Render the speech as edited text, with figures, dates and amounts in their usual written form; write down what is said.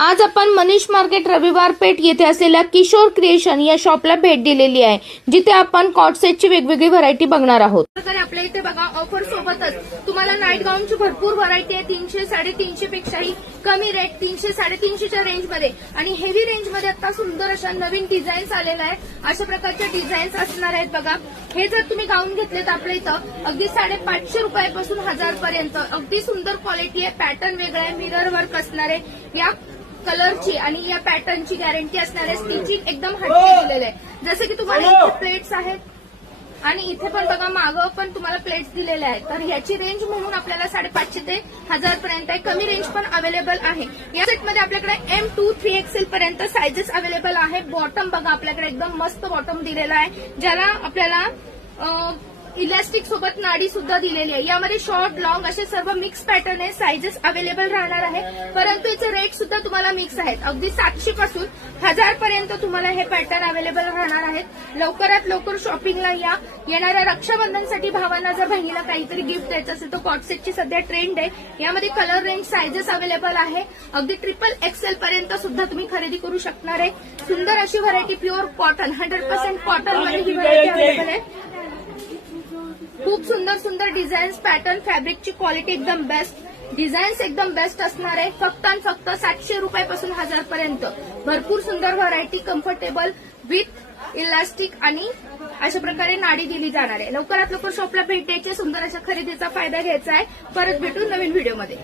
आज आपण मनीष मार्केट रविवार पेठ येथे असलेल्या किशोर क्रिएशन या शॉपला भेट दिलेली आहे, जिथे आपण कॉट सेटची वेगवेगळी व्हरायटी बघणार आहोत। तर आपल्या इथे बघा ऑफर सोबतच तुम्हाला नाईट गाऊनची भरपूर व्हरायटी आहे। 300 350 पेक्षाही कमी रेट 300 350च्या रेंजमध्ये आणि हेवी रेंजमध्ये आता सुंदर अशा नवीन डिझाईन्स आलेल्या आहेत। अशा प्रकारच्या डिझाईन्स असणार आहेत बघा। हे जर तुम्ही गाऊन घेतले तर आपल्या इथं अगदी 550 रुपयापासून 1000 पर्यंत अगदी सुंदर क्वालिटी आहे। पॅटर्न वेगळा आहे, मिरर वर्क असणार आहे। या कलरची आणि या पॅटर्नची गॅरंटी असणार आहे। स्टिचिंग एकदम हटके दिलेलं आहे। जसे की तुम्हाला इथे प्लेट्स आहेत आणि इथे पण बघा मागं पण तुम्हाला प्लेट्स दिलेल्या आहेत। तर याची रेंज म्हणून आपल्याला 550 ते 1000 पर्यंत आहे। कमी रेंज पण अवेलेबल आहे। या सेटमध्ये आपल्याकडे M2 3XL पर्यंत साइजेस अवेलेबल आहे। बॉटम बघा आपल्याकडे एकदम मस्त बॉटम दिलेला आहे, ज्याला आपल्याला इलास्टिक सोबत नाडी सुद्धा दिलेली आहे। यामध्ये शॉर्ट लॉंग असे सर्व मिक्स पॅटर्न आहे। साइजेस अवेलेबल राहणार आहे, परंतु याचे रेट सुद्धा तुम्हाला मिक्स आहेत। अगदी 700 पासून 1000 पर्यंत तुम्हाला हे पॅटर्न अवेलेबल राहणार आहेत। लवकरात लवकर शॉपिंगला या। येणाऱ्या रक्षाबंधनसाठी भावांना जर बहिणीला काहीतरी गिफ्ट द्यायचं असेल तर कॉट सेटची सध्या ट्रेंड आहे। यामध्ये कलर रेंज साइजेस अवेलेबल आहे। अगदी XXL पर्यंत सुद्धा तुम्ही खरेदी करू शकणार आहे। सुंदर अशी व्हरायटी प्युअर कॉटन 100% कॉटन मध्ये ही व्हरायटी अवेलेबल आहे। खूप सुंदर सुंदर डिझाईन्स, पॅटर्न, फॅब्रिकची क्वालिटी एकदम बेस्ट, डिझाईन्स एकदम बेस्ट असणार आहे। फक्त आणि फक्त 700 रुपयापासून 1000 पर्यंत भरपूर सुंदर व्हरायटी, कम्फर्टेबल विथ इलास्टिक आणि अशा प्रकारे नाडी दिली जाणार आहे। लवकरात लवकर शॉपला भेट द्यायची, सुंदर अशा खरेदीचा फायदा घ्यायचा आहे। परत भेटू नवीन व्हिडिओमध्ये।